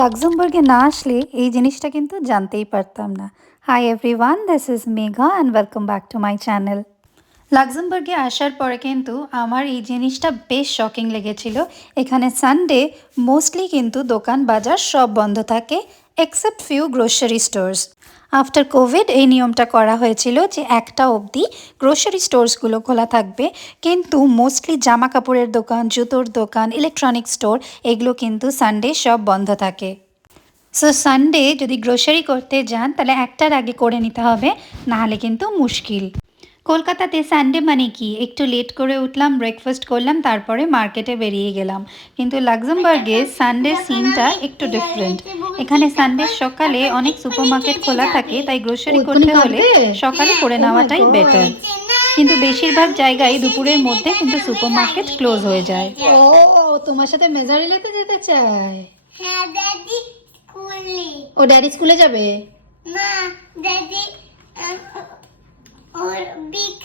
লাক্সেমবার্গে না আসলে এই জিনিসটা কিন্তু জানতেই পারতাম না। Hi everyone, this is Megha and welcome back to my channel. লাক্সেমবার্গে আসার পরে কিন্তু আমার এই জিনিসটা বেশ শকিং লেগেছিল। এখানে সানডে মোস্টলি কিন্তু দোকান বাজার সব বন্ধ থাকে except few grocery stores. After Covid এই নিয়মটা করা হয়েছিল যে একটা অবধি গ্রোসারি স্টোর্সগুলো খোলা থাকবে, কিন্তু মোস্টলি জামা কাপড়ের দোকান, জুতোর দোকান, ইলেকট্রনিক স্টোর এগুলো কিন্তু সানডে সব বন্ধ থাকে। সো সানডে যদি গ্রোসারি করতে যান তাহলে একটার আগে করে নিতে হবে, নাহলে কিন্তু মুশকিল। কলকাতাতে সানডে মানে কি একটু লেট করে উঠলাম, ব্রেকফাস্ট করলাম, তারপরে মার্কেটে বেরিয়ে গেলাম। কিন্তু লাক্সেমবার্গে সানডে সিনটা একটু ডিফারেন্ট। এখানে সানডে সকালে অনেক সুপারমার্কেট খোলা থাকে, তাই গ্রোসারি করতে হলে সকালে করে নেওয়াটাই বেটার। কিন্তু বেশিরভাগ জায়গায় দুপুরের মধ্যে কিন্তু সুপারমার্কেট ক্লোজ হয়ে যায়। ও তোমার সাথে মেজারিলেতে যেতে চায়? হ্যাঁ ড্যাডি স্কুলে। ও ড্যাডি স্কুলে যাবে? না ড্যাডি और बिग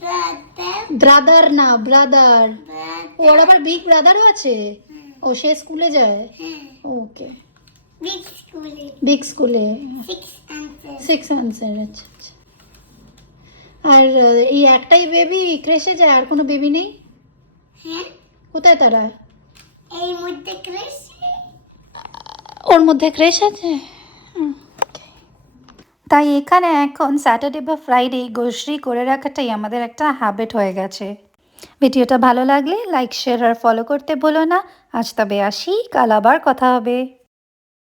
ब्रदर ব্রাদার না ব্রাদার। ওর আবার বিগ ব্রাদারও আছে? ও সে স্কুলে যায়? ওকে, बिग स्कूले বিগ স্কুলে। 6 आंसर। 6 আনসার। আচ্ছা আচ্ছা। আর এই একটাই বেবি ক্রেশে যায়, আর কোনো বেবি নেই? হ্যাঁ কোথায় তারা? এই মধ্যে ক্রেশ। ওর মধ্যে ক্রেশ আছে? তাই এখানে এখন স্যাটারডে বা ফ্রাইডে গ্রোসারি করে রাখাটাই আমাদের একটা হ্যাবিট হয়ে গেছে। ভিডিওটা ভালো লাগলে লাইক, শেয়ার আর ফলো করতে ভুলো না। আজ তবে আসি, কাল আবার কথা হবে।